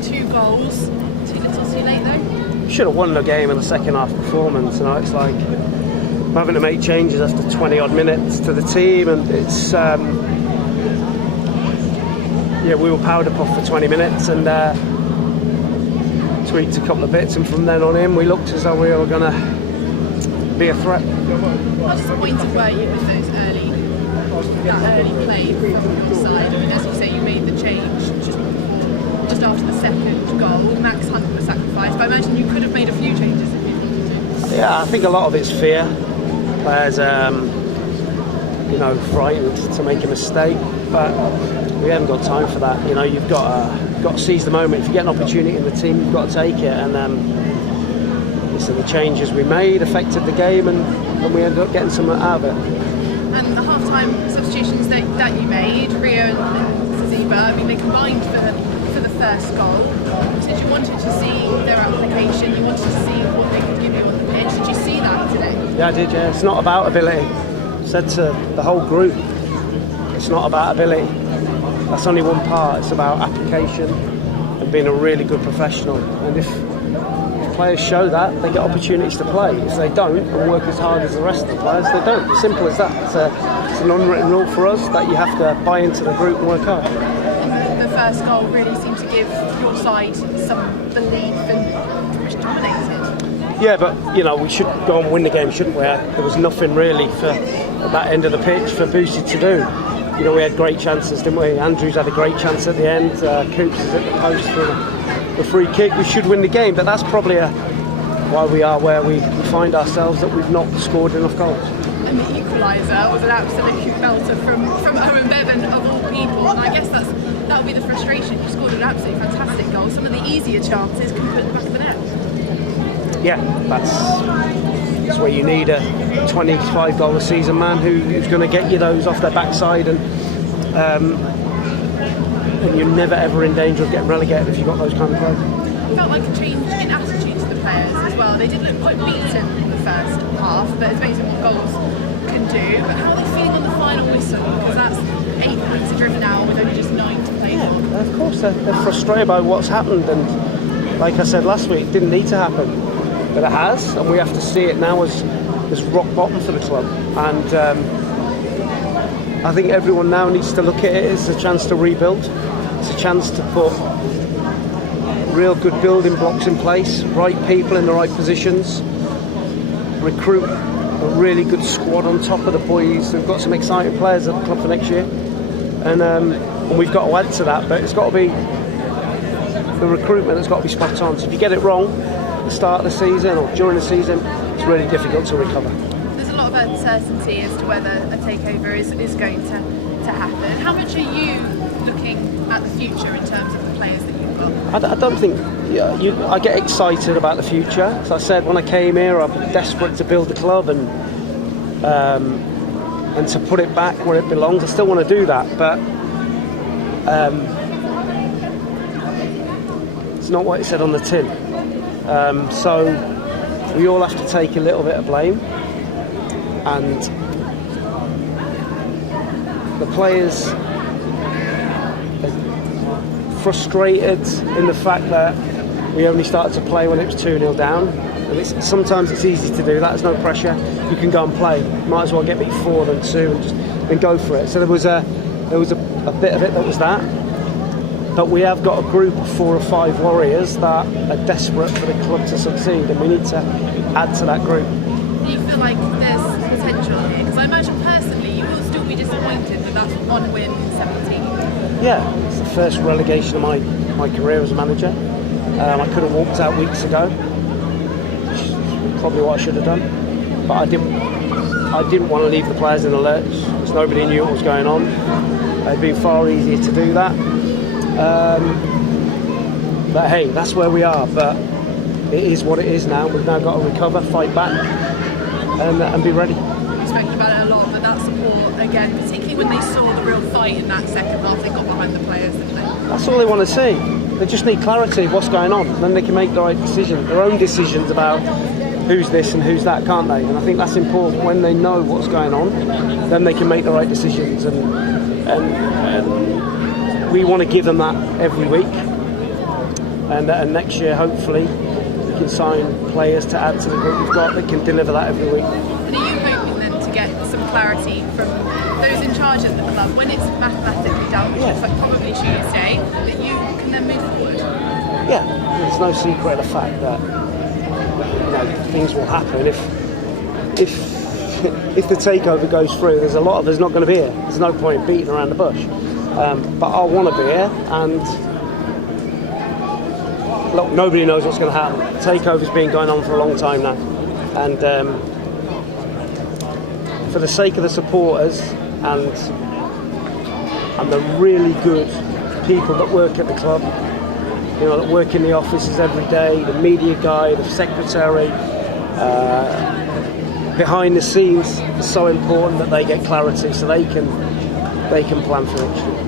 scoring 2 goals. Too little, too late though. Should have won the game in the second half performance. You know, it's like having to make changes after 20 odd minutes to the team, and it's we were powder puff for 20 minutes and tweaked a couple of bits, and from then on in we looked as though we were going to be a threat. How disappointed were you with that early play from your side? I mean, as you say, you made the change just after the second goal. Max Hunt was sacrificed, but I imagine you could have made a few changes if you wanted to. Yeah, I think a lot of it's fear. Players, frightened to make a mistake, but we haven't got time for that. You know, you've got to seize the moment. If you get an opportunity in the team, you've got to take it. And so the changes we made affected the game, and we ended up getting something out of it. And the half-time substitutions that you made, Rio and Zaziba, I mean, they combined for the first goal. You said you wanted to see their application, you wanted to see what they could give you on the pitch. Did you see that today? Yeah, I did, yeah. It's not about ability. I said to the whole group, it's not about ability. That's only one part. It's about application and being a really good professional. And if players show that, they get opportunities to play. If they don't and work as hard as the rest of the players, they don't. Simple as that. It's an unwritten rule for us that you have to buy into the group and work hard. And the first goal really seemed to give your side some belief and pretty much dominated. Yeah, but we should go and win the game, shouldn't we? There was nothing really at that end of the pitch for Boosie to do. We had great chances, didn't we? Andrews had a great chance at the end. Coops is at the post for the free kick. We should win the game, but that's probably why we are where we find ourselves, that we've not scored enough goals. And the equaliser was an absolute belter from Owen Bevan, of all people. And I guess that'll be the frustration. You scored an absolutely fantastic goal. Some of the easier chances can put the back of the net. Yeah, that's where you need a 25 goal a season man who's going to get you those off their backside, and you're never ever in danger of getting relegated if you've got those kind of players. It felt like a change in attitude to the players as well. They did look quite beaten in the first half, but it's amazing what goals can do. But how are they feeling on the final whistle? Because that's 8 points adrift now with only just 9 to play for. Yeah, of course they're frustrated by what's happened, and like I said last week, it didn't need to happen, but it has, and we have to see it now as rock bottom for the club. And I think everyone now needs to look at it as a chance to rebuild. It's a chance to put real good building blocks in place, right people in the right positions, recruit a really good squad on top of the boys. We've got some exciting players at the club for next year, and we've got to add to that, but it's got to be the recruitment has got to be spot on. So if you get it wrong at the start of the season or during the season, it's really difficult to recover. There's a lot of uncertainty as to whether a takeover is going to happen. How much are you looking at the future in terms of the players that you've got? I don't think I get excited about the future. As I said, when I came here, I'm desperate to build the club and to put it back where it belongs. I still want to do that, but it's not what it said on the tin. So we all have to take a little bit of blame, and the players are frustrated in the fact that we only started to play when it was 2-0 down, and sometimes it's easy to do that. There's no pressure. You can go and play. Might as well get beat 4 than 2 and go for it. So there was a bit of it that was that. But we have got a group of 4 or 5 warriors that are desperate for the club to succeed, and we need to add to that group. Do you feel like there's potential here? Because I imagine personally you will still be disappointed that that's 1 win in 17. Yeah, it's the first relegation of my career as a manager. I could have walked out weeks ago, which is probably what I should have done. But I didn't want to leave the players in the lurch, because nobody knew what was going on. It'd been far easier to do that. But hey, that's where we are. But it is what it is now. We've now got to recover, fight back, and be ready. We've spoken about it a lot, but that support again, particularly when they saw the real fight in that second half, they got behind the players, didn't they? That's all they want to see. They just need clarity of what's going on. Then they can make the right decision, their own decisions about who's this and who's that, can't they? And I think that's important. When they know what's going on, then they can make the right decisions. And we want to give them that every week. and next year hopefully we can sign players to add to the group we've got that can deliver that every week. And are you hoping then to get some clarity from those in charge at the club when it's mathematically done, which is like probably Tuesday, that you can then move forward? Yeah, there's no secret of the fact that things will happen if the takeover goes through. There's not going to be here. There's no point beating around the bush. But I want to be here, and look, nobody knows what's going to happen. Takeover's been going on for a long time now, and for the sake of the supporters and the really good people that work at the club, that work in the offices every day, the media guy, the secretary, behind the scenes, it's so important that they get clarity so they can plan for next year.